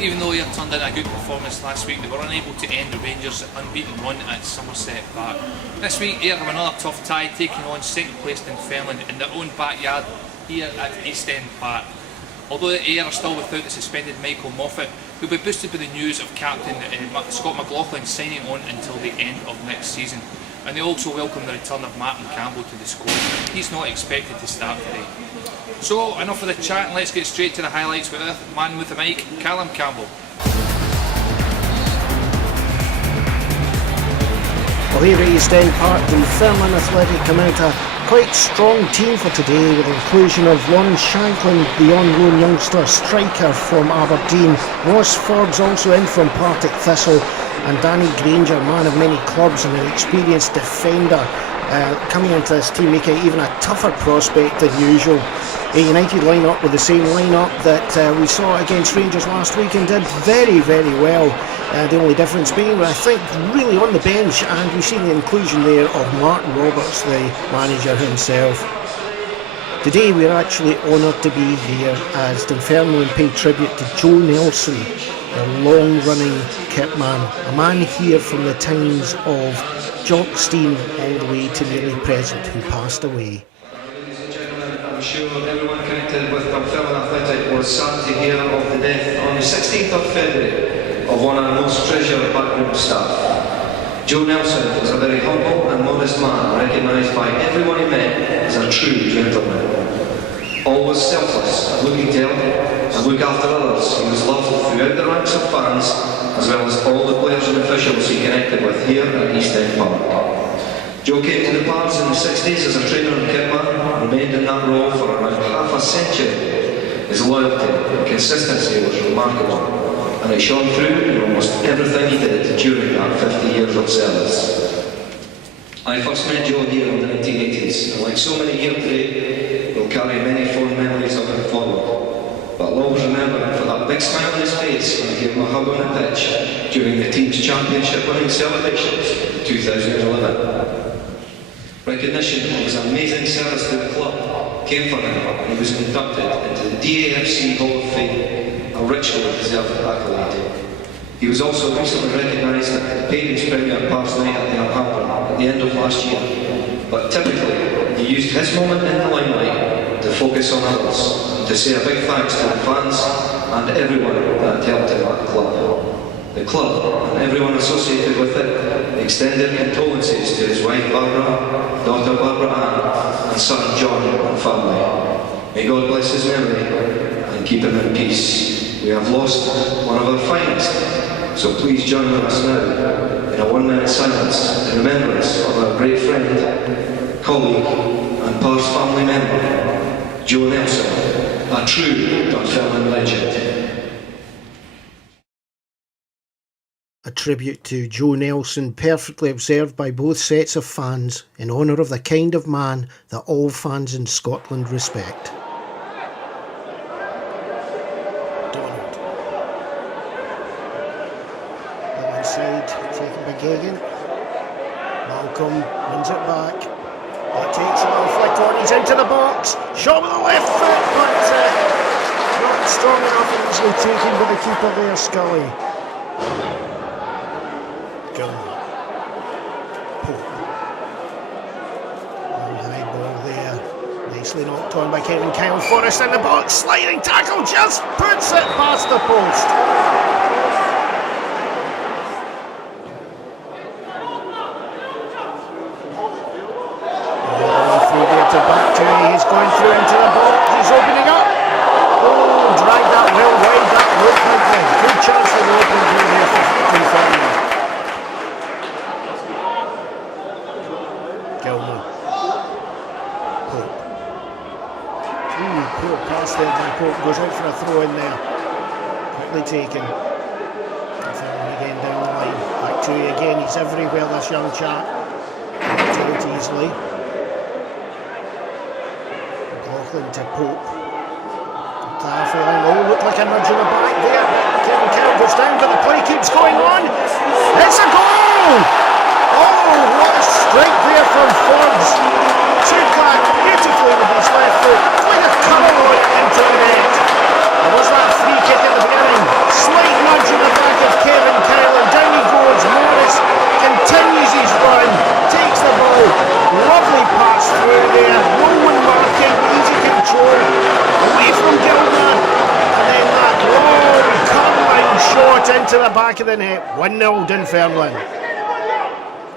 even though Ayr turned in a good performance last week, they were unable to end the Rangers' unbeaten run at Somerset Park. This week, Ayr have another tough tie, taking on second place Dunfermline in their own backyard here at East End Park. Although Ayr are still without the suspended Michael Moffat, who will be boosted by the news of captain Scott McLaughlin signing on until the end of next season. And they also welcome the return of Martin Campbell to the squad. He's not expected to start today. So, enough of the chat, and let's get straight to the highlights with the man with the mic, Callum Campbell. Well, here at East End Park, Dunfermline Athletic come out a quite strong team for today, with the inclusion of Lawrence Shanklin, the on-loan youngster striker from Aberdeen. Ross Forbes also in from Partick Thistle, and Danny Granger, man of many clubs and an experienced defender, coming into this team, making it even a tougher prospect than usual. Ayr United line up with the same lineup that we saw against Rangers last week and did very, very well. The only difference being, I think, really on the bench, and we've seen the inclusion there of Martin Roberts, the manager himself. Today we're actually honoured to be here as Dunfermline pay tribute to Joe Nelson, the long-running kitman, a man here from the times of Jock Stein all the way to nearly present, who passed away. I'm sure everyone connected with Dunfermline Athletic was sad to hear of the death on the 16th of February of one of our most treasured backroom staff. Joe Nelson was a very humble and modest man, recognised by everyone he met as a true gentleman. Always selfless and looking to help and look after others, he was loved throughout the ranks of fans as well as all the players and officials he connected with here at East End Park. Joe came to the Parks in the 60s as a trainer and kitman, remained in that role for around half a century. His loyalty and consistency was remarkable, and it shone through in almost everything he did during that 50 years of service. I first met Joe here in the 1980s, and like so many here today, will carry many fond memories of him forward. But I'll always remember him for that big smile on his face when I gave him a hug on the pitch during the team's championship winning celebrations in 2011. Recognition of his amazing service to the club came for him when he was inducted into the DAFC Hall of Fame, a richly deserved accolade. He was also recently recognised at the Patriots Premier Parks Night at the Alhambra at the end of last year, but typically he used his moment in the limelight to focus on others and to say a big thanks to the fans and everyone that helped him at the club. The club and everyone associated with it extended condolences to his wife Barbara, daughter Barbara Ann, and son John and family. May God bless his memory and keep him in peace. We have lost one of our finest, so please join with us now in a 1-minute silence in remembrance of our great friend, colleague and past family member, Joe Nelson, a true Dunfermline legend. A tribute to Joe Nelson, perfectly observed by both sets of fans, in honour of the kind of man that all fans in Scotland respect. Donald. Well inside, taken by Gagan. Malcolm wins it back. That takes a little flick on, he's into the box. Shot with the left foot, but not strong enough and easily taken by the keeper there, Scully. High ball there, nicely knocked on by Kevin Kyle. Forrest in the box, sliding tackle, just puts it past the post. Through there to Bacturi, he's going through into the box, he's opening up. Oh, dragged that well wide, that opening play. Good chance for the opening play there for Dunfermline. Poor pass there by Pope, goes out for a throw in there. Quickly taken. Dunfermline again down the line. Back to you again, he's everywhere, this young chap. Do it easily. McLaughlin to Pope. Halfway line, oh, looked like a nudge in the back there. Kevin Kell goes down, but the play keeps going on. It's a goal! Oh, what a strike there from Forbes. Took that beautifully with his left foot. Like a curl into the net. There was that free kick at the beginning. Slight the back of the net. 1-0 Dunfermline.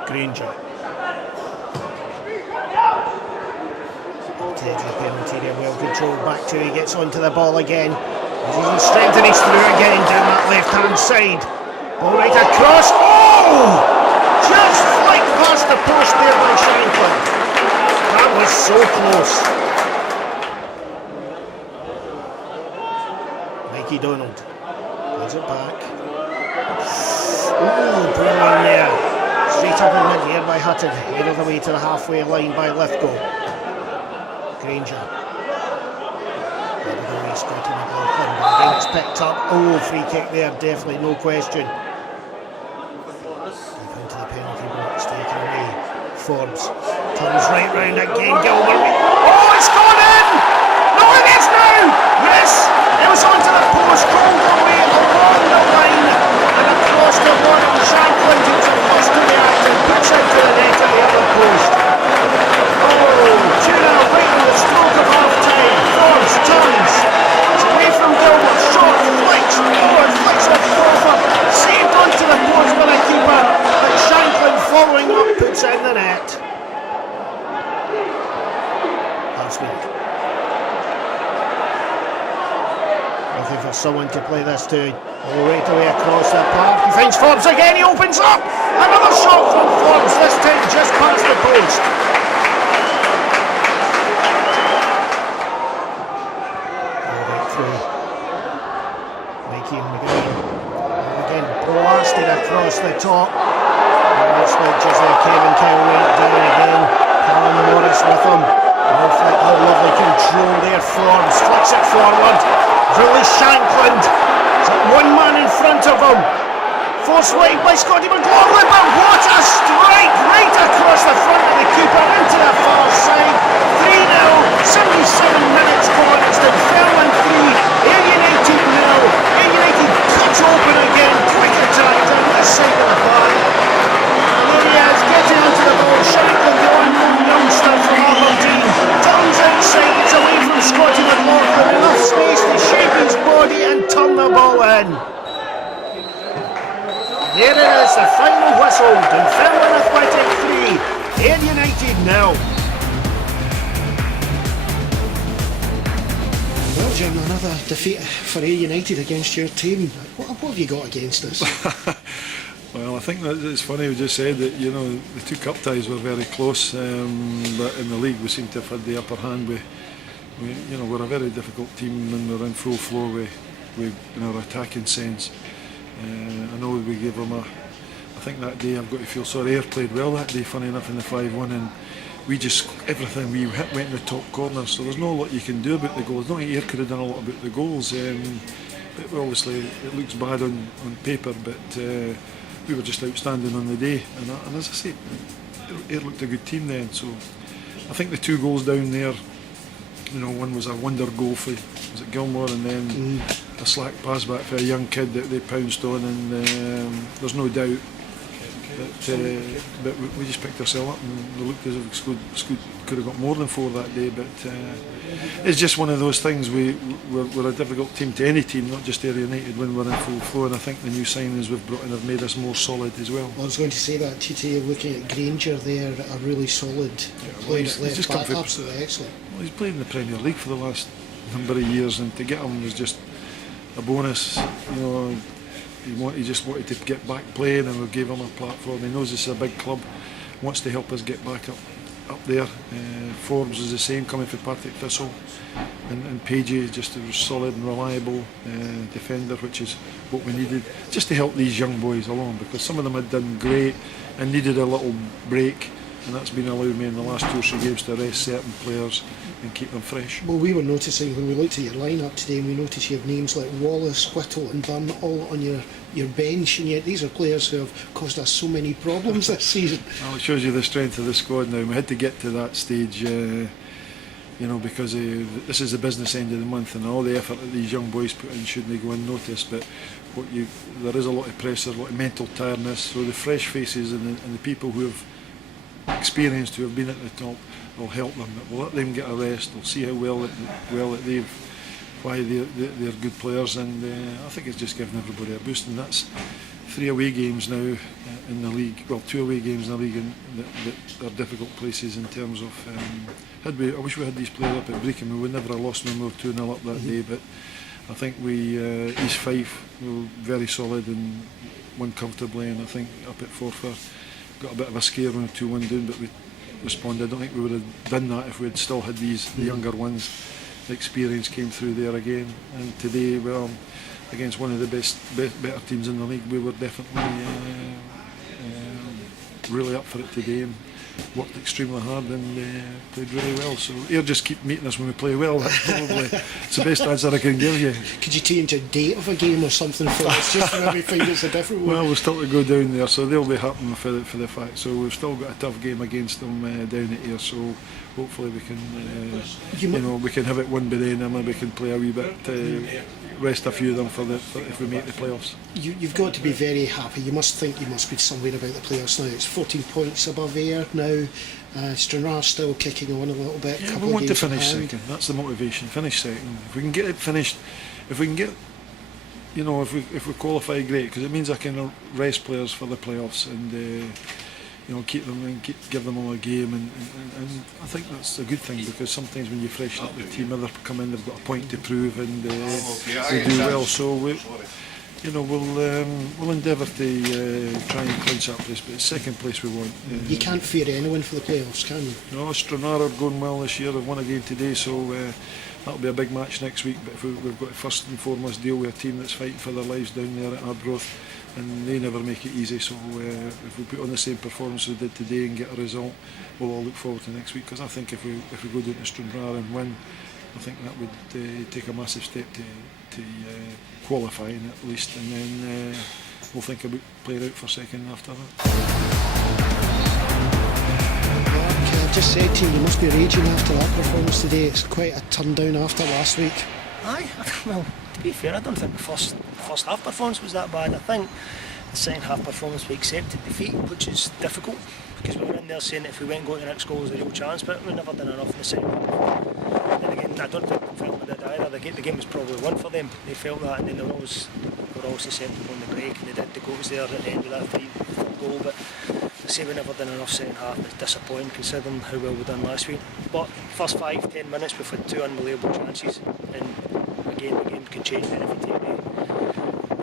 Granger. To the penalty area, well controlled. Back to he gets onto the ball again. He's strength and he's through again down that left hand side. Ball right across. Oh! Just flicked past the post there by Shanklin. That was so close. Mikey Donald plays it back. Oh, brilliant there. Straight up in mid-air by Hutton. Headed away to the halfway line by Lithgow. Granger. Headed away, Scotty McLaughlin. Again, it's picked up. Oh, free kick there, definitely, no question. Deep into the penalty box, taken away. Forbes turns right round again. Gilmer. Oh, it's gone in! No, it is now! Yes! It was onto the post, rolled away along the line and across the one on Shanklin, who's the first to react and puts it to the net at the other post. Oh, 2-0 right on the stroke of half time. Forbes turns. It's away from Gilmer. Short flicks. Oh, and flicks off Crawford. Saved onto the post by the keeper. But Shanklin following up puts in the net. That's weak. Looking for someone to play this to. Oh, right away across the park. He finds Forbes again. He opens up. Another shot from Forbes. This time just past the post. Again, blasted across the top. Looks like just Kevin Kyle went down again. Callum Morris with him. Oh, lovely control there. Forbes flicks it forward. Really Shanklin. One man in front of him. Forced wide by Scotty McLaughlin, but what a strike right across the front of the keeper into the far side. 3-0, 77 minutes gone. It's Dunfermline 3, Ayr United 0. Ayr United cuts open again, quick attack down the side of the park. And there he is, getting onto the ball. Shanklin, the unknown youngster from Aberdeen, turns inside, it's away from Scotty McLaughlin. Enough space to shape his body and turn the ball in. There it is, the final whistle. Dunfermline Athletic 3, Ayr United 0. Well, Jim, another defeat for Ayr United against your team. What have you got against us? Well, I think that it's funny we just said that, you know, the two cup ties were very close, but in the league we seem to have had the upper hand. We're a very difficult team when we're in full flow in our attacking sense. I know we gave them I think that day I've got to feel sorry. Ayr played well that day, funny enough, in the 5-1, and we just, everything we hit went in the top corner, so there's no lot you can do about the goals. Not that Ayr could have done a lot about the goals, but obviously it looks bad on paper, but we were just outstanding on the day, and as I say, Ayr looked a good team then, so I think the two goals down there, you know, one was a wonder goal for, was it Gilmore, and then a slack pass back for a young kid that they pounced on, and there's no doubt but we just picked ourselves up and it looked as if we could have got more than 4 that day, but it's just one of those things. We're a difficult team to any team, not just Ayr United, when we're in full flow, and I think the new signings we've brought in have made us more solid as well. I was going to say that, TT, looking at Granger there, a really solid player at left back, absolutely excellent. Well, he's played in the Premier League for the last number of years, and to get him was just a bonus. You know, he just wanted to get back playing, and we gave him a platform. He knows it's a big club, wants to help us get back up there. Forbes is the same, coming from Partick Thistle, and Pagey just a solid and reliable defender, which is what we needed, just to help these young boys along, because some of them had done great and needed a little break, and that's been allowed me in the last 2 or 3 games to rest certain players and keep them fresh. Well, we were noticing when we looked at your lineup today, and we noticed you have names like Wallace, Whittle and Byrne all on your bench, and yet these are players who have caused us so many problems this season. Well, it shows you the strength of the squad now. We had to get to that stage, you know, because this is the business end of the month, and all the effort that these young boys put in shouldn't go unnoticed, but there is a lot of pressure, a lot of mental tiredness, so the fresh faces and the people who have experienced, who have been at the top, will help them. We'll let them get a rest. We'll see how well that they've why they're good players, and I think it's just giving everybody a boost. And that's 3 away games now in the league. Well, 2 away games in the league that are difficult places in terms of. I wish we had these players up at Brecon. We would never have lost them. We were 2-0 up that day, but I think East Fife were very solid and won comfortably, and I think up at Forfar got a bit of a scare when 2-1 down, but we responded. I don't think we would have done that if we had still had the younger ones. The experience came through there again, and today, well, against one of the better teams in the league, we were definitely really up for it today and worked extremely hard and played really well. So Ayr just keep meeting us when we play well. That's probably it's the best answer I can give you. Could you change a date of a game or something for us, just to maybe find it's a different one? Well, we're still to go down there, so they'll be happening for the fact. So we've still got a tough game against them down at Ayr. So hopefully we can we can have it won by then, and maybe we can play a wee bit. Rest a few of them for if we make the playoffs. You've got to be very happy. You must think you must be somewhere about the playoffs now. It's 14 points above Ayr now. Stranraer still kicking on a little bit. Yeah, we want to finish second. That's the motivation. Finish second. If we can get it finished, if we can get, if we qualify, great, because it means I can rest players for the playoffs and. Keep them and give them all a game, and I think that's a good thing, because sometimes when you freshen up the team, others come in, they've got a point to prove, and they do well. So we'll endeavour to try and clinch that place, but it's second place we want. You can't fear anyone for the playoffs, can you? No, Stranraer are going well this year. They've won a game today, so that'll be a big match next week. But if we've got to first and foremost deal with a team that's fighting for their lives down there at Arbroath, and they never make it easy. So if we put on the same performance we did today and get a result, we'll all look forward to next week, because I think if we go down to Stranraer and win, I think that would take a massive step to qualifying at least, and then we'll think about playing out for second after that. Mark, I just said to you must be raging after that performance today. It's quite a turn down after last week. Aye, well, to be fair, I don't think the first half performance was that bad. I think the second half performance we accepted defeat, which is difficult, because we were in there saying that if we went and got the next goal was a real chance, but we never done enough in the second half. And again, I don't think Dunfermline did either. The game was probably one for them. They felt that, and then they were always susceptible on the break, and they did. The goal was there at the end of that third goal, but I say we never done enough second half. It's disappointing considering how well we done last week. But first 5-10 minutes we've had 2 unbelievable chances, and again the game can change then if you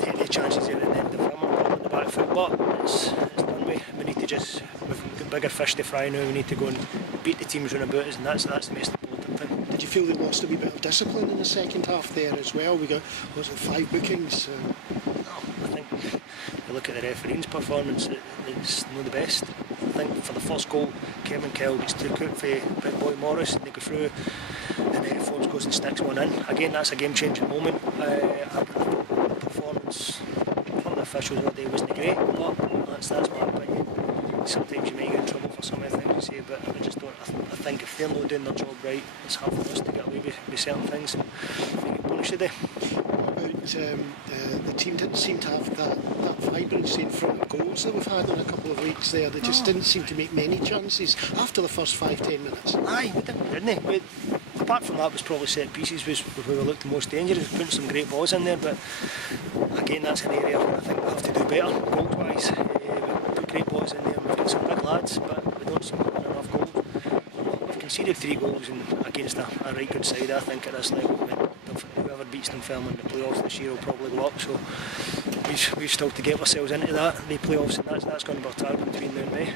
take the chances there and then Dunfermline on the back foot. But it's done with. We need to we've got bigger fish to fry now. We need to go and beat the teams round about us, and that's the most important thing. Did you feel they lost a wee bit of discipline in the second half there as well? We got, was it 5 bookings? No, I think if you look at the referee's performance, it's not the best. I think for the first goal, Kevin Kell gets took out for Big Boy Morris, and they go through, and then Forbes goes and sticks one in. Again, that's a game-changing moment. Performance from the officials all day wasn't great, but that's my opinion. Sometimes you might get in trouble for some of the things you say, but I just don't. I think if they're not doing their job right, it's hard for us to get away with certain things, and they get punished today. The team didn't seem to have that vibrancy in front of goals that we've had in a couple of weeks there. They just didn't seem to make many chances after the first 5-10 minutes. Aye, we didn't we? Apart from that, was probably set pieces was where we looked the most dangerous. We're putting some great balls in there, but again, that's an area where I think we have to do better goals wise. We put great balls in there. We've got some big lads, but we don't seem to win enough goals. We've conceded 3 goals against a right good side, I think, at this level. Whoever beats Dunfermline in the playoffs this year will probably go up, so we've still to get ourselves into the playoffs, and that's going to be our target between now and May.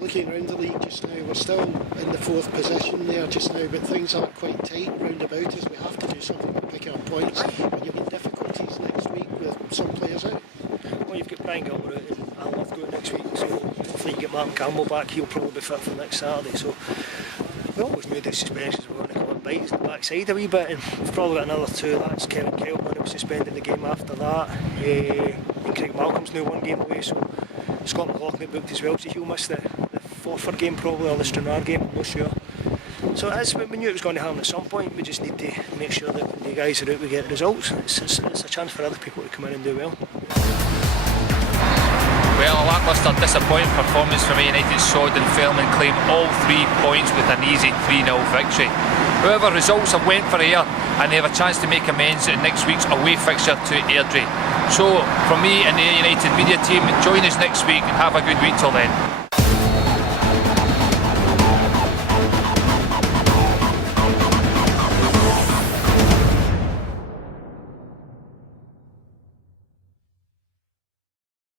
Looking around the league just now, we're still in the 4th position there just now, but things are quite tight round about us. We have to do something to pick up points, and you'll get difficulties next week with some players out. Well, you've got Brian Gilbert out and Alan Love going next week, so hopefully you get Martin Campbell back. He'll probably be fit for next Saturday, so we always knew the suspensions were going to come and bite us in the backside a wee bit, and we've probably got another 2. That's Kevin Keltman, who was suspended the game after that, and Craig Malcolm's now 1 game away, so Scott McLaughlin booked as well, so he'll miss the Forfar game probably, or the Stranraer game, I'm not sure. So we knew it was going to happen at some point. We just need to make sure that when the guys are out we get results. It's a chance for other people to come in and do well. Well, lacklustre, disappointing performance for Man United saw Dunfermline claim all 3 points with an easy 3-0 victory. However, results have went for Ayr and they have a chance to make amends in next week's away fixture to Airdrie. So, from me and the Ayr United media team, join us next week and have a good week till then.